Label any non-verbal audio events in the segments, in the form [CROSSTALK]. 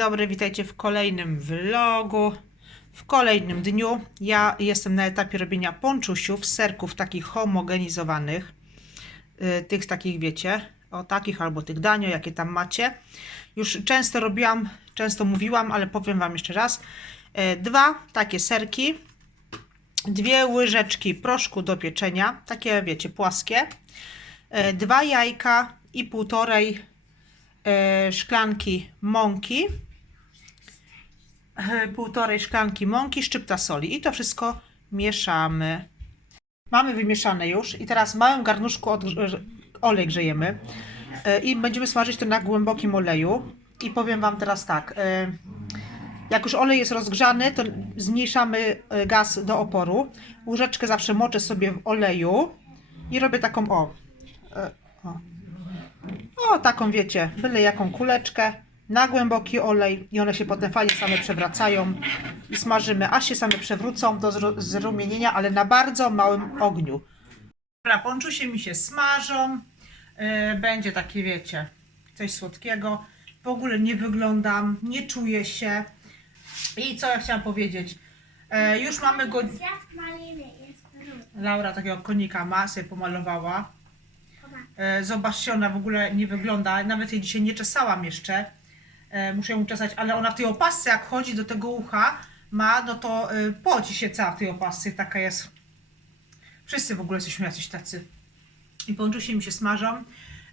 dobry, witajcie w kolejnym vlogu. W kolejnym dniu ja jestem na etapie robienia ponczusiów, serków takich homogenizowanych. y, Tych takich wiecie, o takich albo tych danio, jakie tam macie. Już często robiłam, często mówiłam, ale powiem Wam jeszcze raz. Y, Dwa takie serki, dwie łyżeczki proszku do pieczenia, takie wiecie, płaskie. y, Dwa jajka i półtorej szklanki mąki, półtorej szklanki mąki, szczypta soli. I to wszystko mieszamy. Mamy wymieszane już. I teraz w małym garnuszku od, olej grzejemy. E, i będziemy smażyć to na głębokim oleju. I powiem Wam teraz tak, e, jak już olej jest rozgrzany, to zmniejszamy e, gaz do oporu. Łyżeczkę zawsze moczę sobie w oleju. I robię taką o, e, o o, taką wiecie, byle jaką kuleczkę na głęboki olej i one się potem fajnie same przewracają i smażymy, aż się same przewrócą do zru- zrumienienia, ale na bardzo małym ogniu. Dobra, ponczusie mi się smażą, yy, będzie takie wiecie, coś słodkiego. W ogóle nie wyglądam, nie czuję się. I co ja chciałam powiedzieć? E, już mamy go... Laura takiego konika ma, sobie pomalowała. E, Zobaczcie, ona w ogóle nie wygląda. Nawet jej dzisiaj nie czesałam jeszcze. E, Muszę ją uczesać, ale ona w tej opasce, jak chodzi do tego ucha, ma, no to e, poci się cała w tej opasce. Taka jest. Wszyscy w ogóle jesteśmy jacyś tacy. I połączy mi się smażą.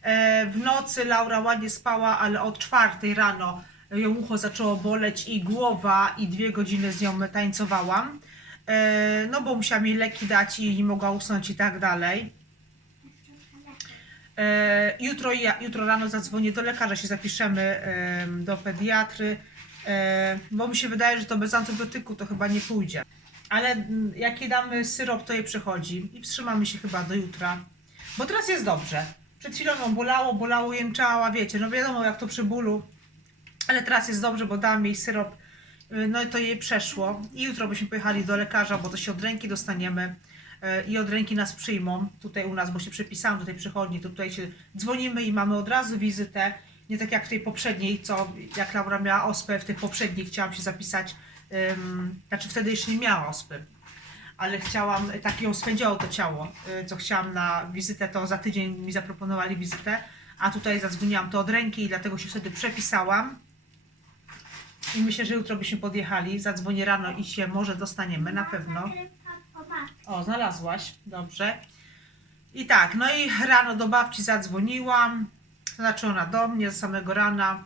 E, W nocy Laura ładnie spała, ale od czwartej rano ją ucho zaczęło boleć i głowa i dwie godziny z nią tańcowałam. No bo musiałam jej leki dać i nie mogła usnąć i tak dalej. E, Jutro, ja, jutro rano zadzwonię do lekarza, się zapiszemy em, do pediatry, e, bo mi się wydaje, że to bez antybiotyku to chyba nie pójdzie. Ale jak jej damy syrop, to jej przechodzi i wstrzymamy się chyba do jutra. Bo teraz jest dobrze. Przed chwilą ją bolało, bolało, jęczała, wiecie, no wiadomo jak to przy bólu. Ale teraz jest dobrze, bo dałam jej syrop, y, no i to jej przeszło. I jutro byśmy pojechali do lekarza, bo to się od ręki dostaniemy i od ręki nas przyjmą tutaj u nas, bo się przepisałam do tej przychodni, to tutaj się dzwonimy i mamy od razu wizytę. Nie tak jak w tej poprzedniej, co jak Laura miała ospę, w tej poprzedniej chciałam się zapisać, ym, znaczy wtedy jeszcze nie miała ospy, ale chciałam, tak ją spędziło to ciało, y, co chciałam na wizytę, to za tydzień mi zaproponowali wizytę, a tutaj zadzwoniłam to od ręki i dlatego się wtedy przepisałam. I myślę, że jutro byśmy podjechali, zadzwonię rano i się może dostaniemy, na pewno. O, znalazłaś, dobrze. I tak, no i rano do babci zadzwoniłam, znaczy ona do mnie z samego rana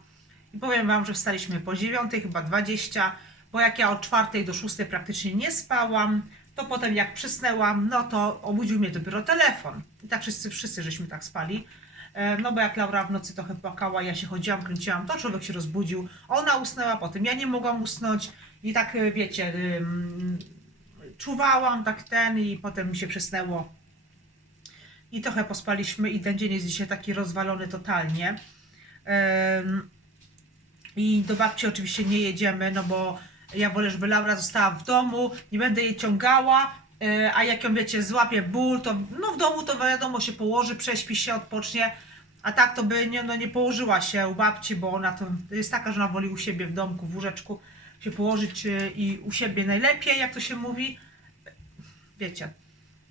i powiem wam, że wstaliśmy po dziewiątej, chyba 20, bo jak ja od czwartej do szóstej praktycznie nie spałam, to potem jak przysnęłam, no to obudził mnie dopiero telefon. I tak wszyscy, wszyscy żeśmy tak spali. E, No bo jak Laura w nocy trochę płakała, ja się chodziłam, kręciłam, to człowiek się rozbudził, ona usnęła, potem ja nie mogłam usnąć i tak e, wiecie, czuwałam tak ten i potem mi się przysnęło. I trochę pospaliśmy i ten dzień jest dzisiaj taki rozwalony totalnie. I do babci oczywiście nie jedziemy, no bo ja wolę, żeby Laura została w domu, nie będę jej ciągała, e, a jak ją wiecie, złapie ból, to no w domu to wiadomo się położy, prześpi się, odpocznie, a tak to by nie, no, nie położyła się u babci, bo ona to jest taka, że ona woli u siebie w domku, w łóżeczku się położyć e, i u siebie najlepiej, jak to się mówi. Wiecie.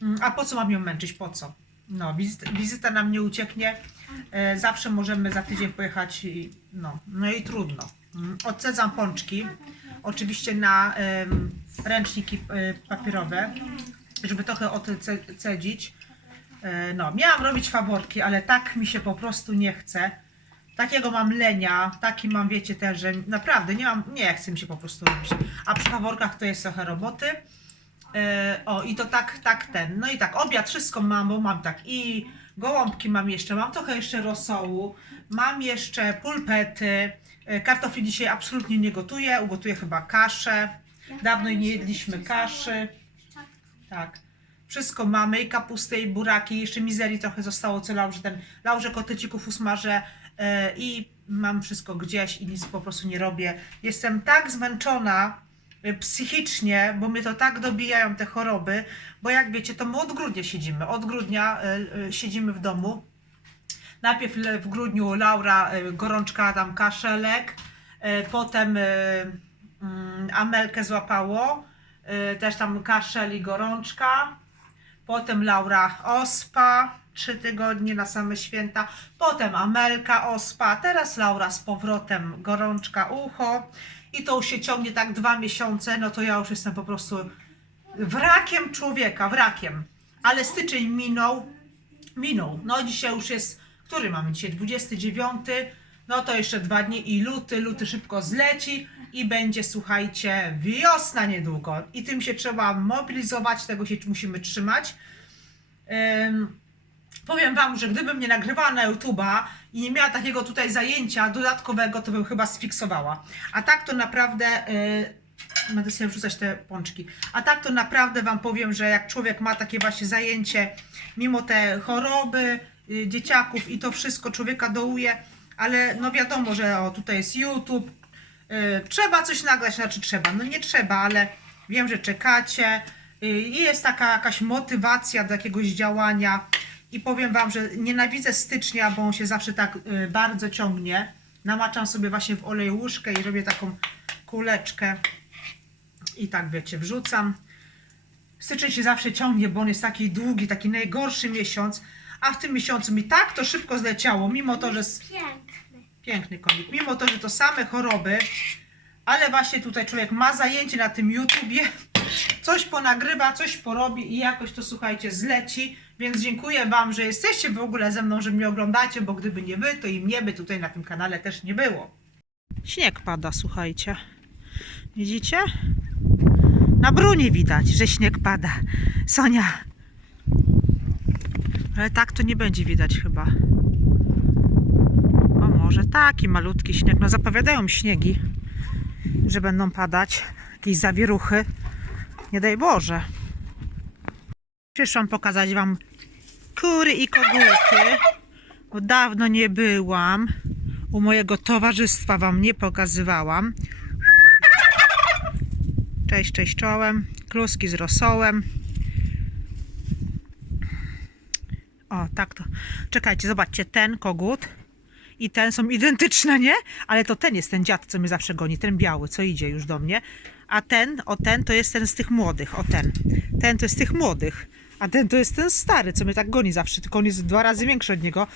Mm, A po co mam ją męczyć? Po co? No, wizyta, wizyta nam nie ucieknie. E, zawsze możemy za tydzień pojechać i no, no i trudno. Mm, Odcedzam pączki. Oczywiście na ręczniki e, papierowe, żeby trochę odcedzić. E, no, miałam robić faworki, ale tak mi się po prostu nie chce. Takiego mam lenia, taki mam, wiecie też, że naprawdę nie mam, nie chce mi się po prostu robić. A przy faworkach to jest trochę roboty. E, o, i to tak, tak ten. No i tak, obiad, wszystko mam, bo mam tak i gołąbki mam jeszcze, mam trochę jeszcze rosołu, mam jeszcze pulpety, e, kartofli dzisiaj absolutnie nie gotuję, ugotuję chyba kaszę. Dawno nie jedliśmy kaszy. Tak. Wszystko mamy i kapustę i buraki, jeszcze mizerii trochę zostało, co Laurze ten, Laurze kotycików usmażę e, i mam wszystko gdzieś i nic po prostu nie robię. Jestem tak zmęczona psychicznie, bo mnie to tak dobijają te choroby, bo jak wiecie, to my od grudnia siedzimy, od grudnia e, e, siedzimy w domu. Najpierw w grudniu Laura, gorączka, tam kaszelek, Potem mm, Amelkę złapało, też tam kaszel i gorączka. Potem Laura ospa, trzy tygodnie na same święta. Potem Amelka ospa, teraz Laura z powrotem gorączka ucho. I to już się ciągnie tak dwa miesiące, no to ja już jestem po prostu wrakiem człowieka, wrakiem. Ale styczeń minął, minął. No dzisiaj już jest, który mamy dzisiaj? 29. No to jeszcze dwa dni i luty, luty szybko zleci i będzie, słuchajcie, wiosna niedługo. I tym się trzeba mobilizować, tego się musimy trzymać. Ym, powiem wam, że gdybym nie nagrywała na YouTube'a i nie miała takiego tutaj zajęcia dodatkowego, to bym chyba sfiksowała. A tak to naprawdę yy, będę sobie wrzucać te pączki. A tak to naprawdę wam powiem, że jak człowiek ma takie właśnie zajęcie, mimo te choroby, yy, dzieciaków i to wszystko człowieka dołuje, ale no wiadomo, że o, tutaj jest YouTube, yy, trzeba coś nagrać, znaczy trzeba, no nie trzeba, ale wiem, że czekacie yy, i jest taka jakaś motywacja do jakiegoś działania i powiem wam, że nienawidzę stycznia, bo on się zawsze tak yy, bardzo ciągnie. Namaczam sobie właśnie w olej łyżkę i robię taką kuleczkę i tak wiecie, wrzucam. Styczeń się zawsze ciągnie, bo on jest taki długi, taki najgorszy miesiąc, a w tym miesiącu mi tak to szybko zleciało, mimo to, że Piękny. piękny konik, mimo to, że to same choroby, ale właśnie tutaj człowiek ma zajęcie na tym YouTubie, coś ponagrywa, coś porobi i jakoś to słuchajcie zleci, więc dziękuję Wam, że jesteście w ogóle ze mną, że mnie oglądacie, bo gdyby nie Wy, to i mnie by tutaj na tym kanale też nie było. Śnieg pada, słuchajcie. Widzicie? Na brunie widać, że śnieg pada. Sonia. Ale tak to nie będzie widać chyba. O może taki malutki śnieg. No zapowiadają śniegi, że będą padać. Jakieś zawieruchy. Nie daj Boże. Przyszłam pokazać Wam kury i koguty. Bo dawno nie byłam. U mojego towarzystwa Wam nie pokazywałam. Cześć, cześć czołem. Kluski z rosołem. O, tak to. Czekajcie, zobaczcie, ten kogut i ten są identyczne, nie? Ale to ten jest ten dziad, co mnie zawsze goni, ten biały, co idzie już do mnie. A ten, o ten, to jest ten z tych młodych, o ten. Ten to jest tych młodych. A ten to jest ten stary, co mnie tak goni zawsze, tylko on jest dwa razy większy od niego.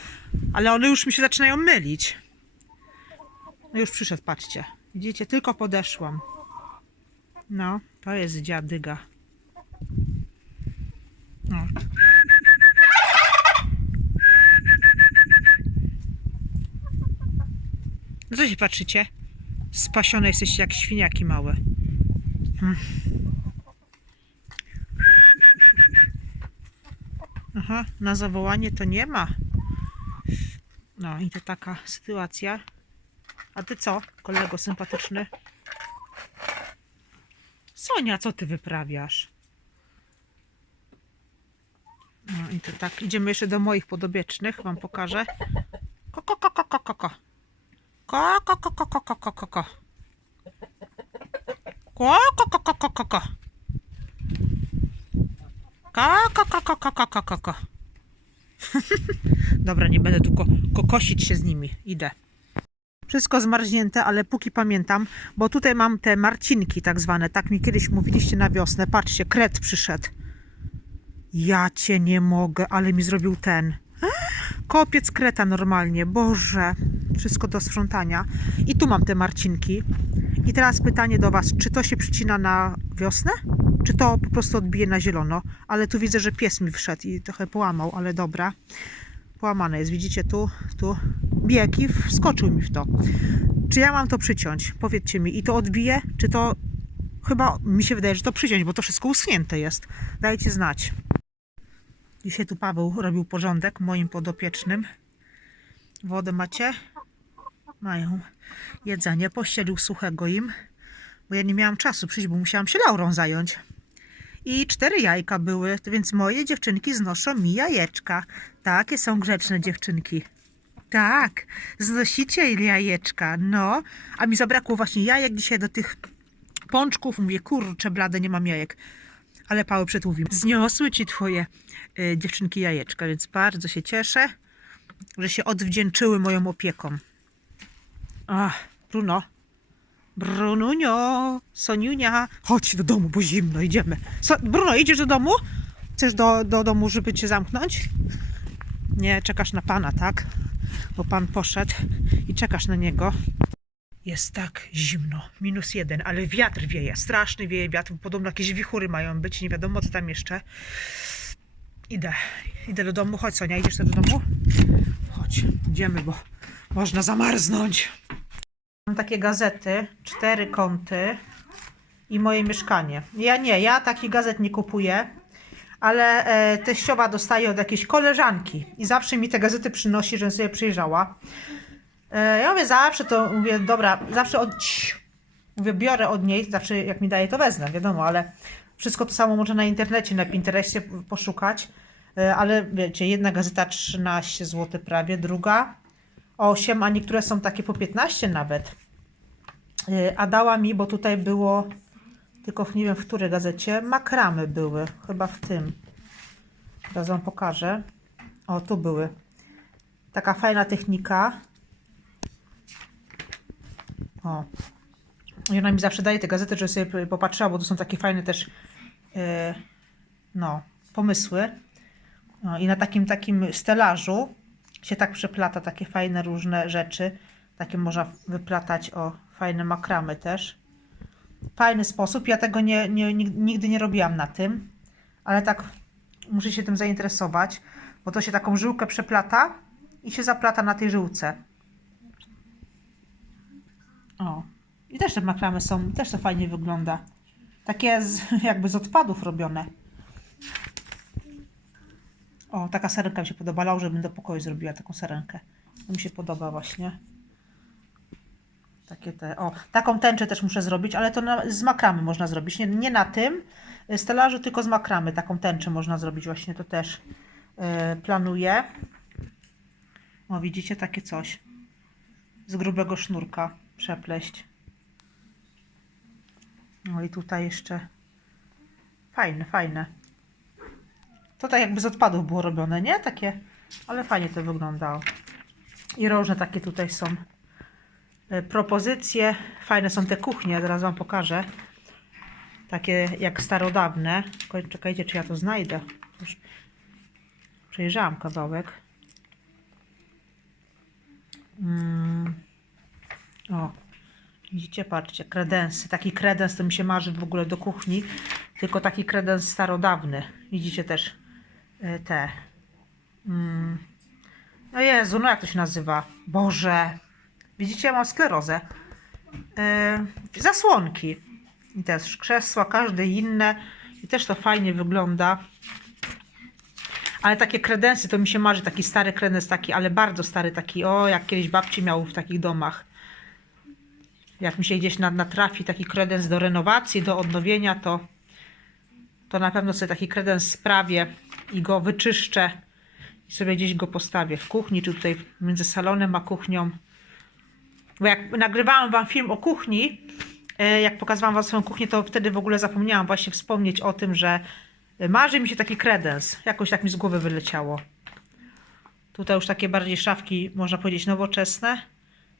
Ale one już mi się zaczynają mylić. No już przyszedł, patrzcie. Widzicie, tylko podeszłam. No, to jest dziadyga. No. Co się patrzycie? Spasione jesteście jak świniaki małe. Hmm. Aha, na zawołanie to nie ma. No i to taka sytuacja. A ty co, kolego sympatyczny? Sonia, co ty wyprawiasz? No i to tak, idziemy jeszcze do moich podobiecznych, wam pokażę. Ko, ko, ko, ko, ko, ko, ko, ko, ko. Ko, ko, ko, ko, ko, ko, ko. Ko, ko, ko, ko, ko, ko, ko, ko, ko. Dobra, nie będę tu ko kokosić się z nimi. Idę. Wszystko zmarznięte, ale póki pamiętam, bo tutaj mam te marcinki tak zwane, tak mi kiedyś mówiliście na wiosnę. Patrzcie, kret przyszedł. Ja cię nie mogę, ale mi zrobił ten. Kopiec kreta normalnie, Boże. Wszystko do sprzątania. I tu mam te marcinki. I teraz pytanie do Was, czy to się przycina na wiosnę? Czy to po prostu odbije na zielono? Ale tu widzę, że pies mi wszedł i trochę połamał, ale dobra. Połamane jest, widzicie tu, tu. Bieg i wskoczył mi w to. Czy ja mam to przyciąć? Powiedzcie mi. I to odbije? Czy to... Chyba mi się wydaje, że to przyciąć, bo to wszystko uschnięte jest. Dajcie znać. Dzisiaj tu Paweł robił porządek moim podopiecznym. Wodę macie? Mają. Jedzenie. Pościelił suchego im, bo ja nie miałam czasu przyjść, bo musiałam się Laurą zająć. I cztery jajka były, więc moje dziewczynki znoszą mi jajeczka. Takie są grzeczne dziewczynki. Tak, znosicie jajeczka, no. A mi zabrakło właśnie jajek dzisiaj do tych pączków. Mówię, kurczę blade, nie mam jajek. Ale Paweł przetłuwił. Zniosły ci twoje y, dziewczynki jajeczka, więc bardzo się cieszę, że się odwdzięczyły moją opieką. Ach, Bruno, Brununio, Soniunia, chodź do domu, bo zimno, idziemy. So, Bruno, idziesz do domu? Chcesz do, do domu, żeby cię zamknąć? Nie, czekasz na pana, tak? Bo pan poszedł i czekasz na niego. Jest tak zimno, minus jeden, ale wiatr wieje, straszny wieje wiatr, podobno jakieś wichury mają być, nie wiadomo co tam jeszcze. Idę, idę do domu, chodź Sonia, idziesz do domu? Chodź, idziemy, bo można zamarznąć. Mam takie gazety, cztery kąty i moje mieszkanie. Ja nie, ja takich gazet nie kupuję, ale e, teściowa dostaje od jakiejś koleżanki i zawsze mi te gazety przynosi, żebym sobie przyjrzała. E, ja mówię zawsze to, mówię, dobra, zawsze od... Mówię, biorę od niej, zawsze jak mi daje to wezmę, wiadomo, ale wszystko to samo można na internecie, na Pinterestie poszukać. E, ale wiecie, jedna gazeta 13 zł prawie, druga 8, a niektóre są takie po 15 nawet. Y, A dała mi, bo tutaj było, tylko nie wiem w której gazecie, makramy były, chyba w tym. Teraz wam pokażę. O, tu były. Taka fajna technika. O. I ona mi zawsze daje te gazety, żeby sobie popatrzyła, bo tu są takie fajne też, y, no, pomysły. No, I na takim takim stelażu się tak przeplata takie fajne różne rzeczy. Takie można wyplatać o fajne makramy też. Fajny sposób. Ja tego nie, nie, nig- nigdy nie robiłam na tym, ale tak muszę się tym zainteresować, bo to się taką żyłkę przeplata i się zaplata na tej żyłce. O. I też te makramy są, też to fajnie wygląda. Takie z, [LAUGHS] jakby z odpadów robione. O, taka sarenka mi się podoba. Laurze bym do pokoju zrobiła taką sarenkę. To mi się podoba właśnie. Takie te. O, taką tęczę też muszę zrobić, ale to na, z makramy można zrobić. Nie, nie na tym y, stelażu, tylko z makramy. Taką tęczę można zrobić właśnie. To też y, planuję. O, widzicie takie coś. Z grubego sznurka przepleść. No i tutaj jeszcze. Fajne, fajne. To tak jakby z odpadów było robione, nie? Takie, ale fajnie to wyglądało. I różne takie tutaj są e, propozycje. Fajne są te kuchnie, zaraz Wam pokażę. Takie jak starodawne. Czekajcie, czy ja to znajdę. Już przejrzałam kawałek. Mm. O, widzicie, patrzcie, kredensy. Taki kredens to mi się marzy w ogóle do kuchni. Tylko taki kredens starodawny. Widzicie też e, te. Mm. No Jezu, no jak to się nazywa? Boże. Widzicie, ja mam sklerozę. E, zasłonki. I też krzesła, każde inne. I też to fajnie wygląda. Ale takie kredensy, to mi się marzy, taki stary kredens, taki, ale bardzo stary, taki, o, jak kiedyś babci miały w takich domach. Jak mi się gdzieś na- natrafi taki kredens do renowacji, do odnowienia, to, to na pewno sobie taki kredens sprawię i go wyczyszczę i sobie gdzieś go postawię w kuchni, czy tutaj między salonem a kuchnią. Bo jak nagrywałam wam film o kuchni, e, jak pokazywałam wam swoją kuchnię, to wtedy w ogóle zapomniałam właśnie wspomnieć o tym, że marzy mi się taki kredens. Jakoś tak mi z głowy wyleciało. Tutaj już takie bardziej szafki, można powiedzieć, nowoczesne,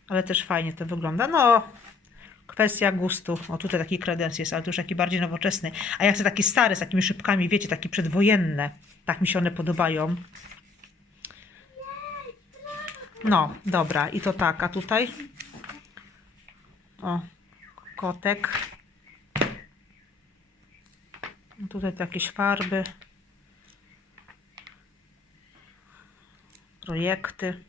ale też fajnie to wygląda. No, kwestia gustu. O, tutaj taki kredens jest, ale to już taki bardziej nowoczesny. A ja chcę taki stary, z takimi szybkami, wiecie, takie przedwojenne. Tak mi się one podobają. No, dobra, i to tak, a tutaj? O, kotek. Tutaj to jakieś farby. Projekty.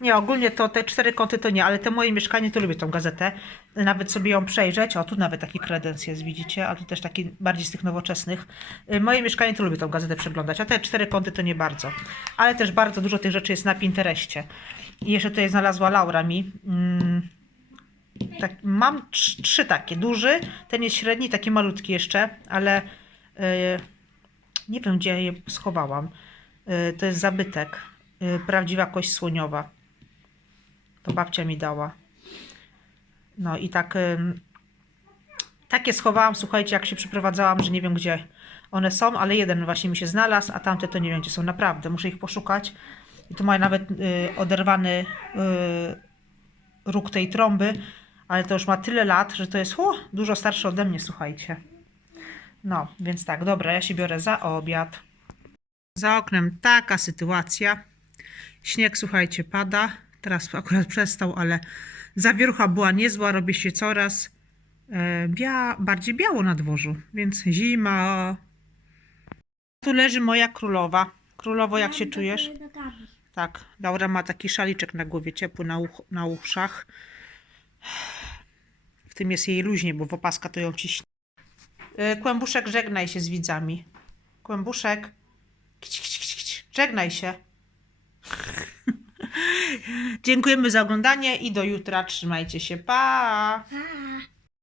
Nie, ogólnie to te cztery kąty to nie, ale te moje mieszkanie to lubię tą gazetę. Nawet sobie ją przejrzeć. O, tu nawet taki kredens jest, widzicie? A tu też taki bardziej z tych nowoczesnych. Y, Moje mieszkanie to lubię tą gazetę przeglądać, a te cztery kąty to nie bardzo. Ale też bardzo dużo tych rzeczy jest na Pinterestie. I jeszcze tutaj znalazła Laura mi. Mm, tak, mam trz- trzy takie. Duży, ten jest średni, taki malutki jeszcze, ale y, nie wiem gdzie je schowałam. Y, to jest zabytek. Y, prawdziwa kość słoniowa. To babcia mi dała. No i tak takie schowałam, słuchajcie, jak się przeprowadzałam, że nie wiem gdzie one są, ale jeden właśnie mi się znalazł, a tamte to nie wiem gdzie są. Naprawdę, muszę ich poszukać. I tu mają nawet y, oderwany y, róg tej trąby, ale to już ma tyle lat, że to jest u, dużo starsze ode mnie, słuchajcie. No, więc tak, dobra, ja się biorę za obiad. Za oknem taka sytuacja. Śnieg, słuchajcie, pada. Teraz akurat przestał, ale zawierucha była niezła, robi się coraz e, bia bardziej biało na dworzu, więc zima. Tu leży moja królowa. Królowo, jak się czujesz? Tak, Laura ma taki szaliczek na głowie, ciepły na, uch na uszach. W tym jest jej luźnie, bo w opaska to ją ciśnie. E, Kłębuszek, żegnaj się z widzami. Kłębuszek, żegnaj się. Dziękujemy za oglądanie i do jutra. Trzymajcie się. Pa! Pa.